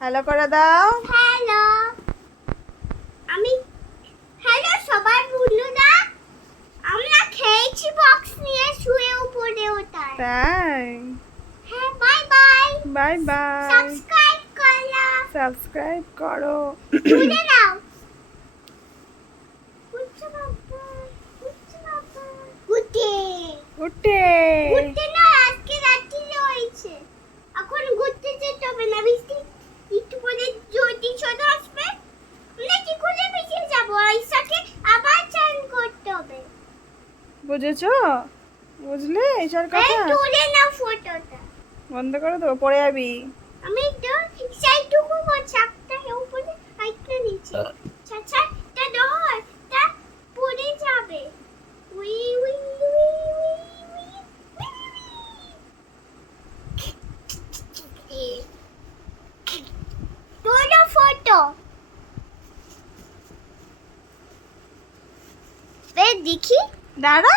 Hello করে দাও hello আমি হ্যালো সবাই বুঝলো না আমরা খেয়েছি বক্স নিয়ে শুয়ে উপরে ওঠায় তাই? হ্যাঁ bye bye bye bye subscribe করলাম সাবস্ক্রাইব করো। তুলে নাও। উঠছে বাবা উঠছে বাবা। এখন ঘুরতে যেতে হবে না বৃষ্টি একটু পরে যদি চলে আসবে আমরা কি করে বেঁচে যাব? আইসাকে আবার চান করতে হবে। বুঝেছ? বুঝলে এই কথা? তুলে নাও ফটোটা বন্ধ করে দেবো পরে যাবি। আমি তো সেইটুকু চাপটা দেখি দাঁড়া।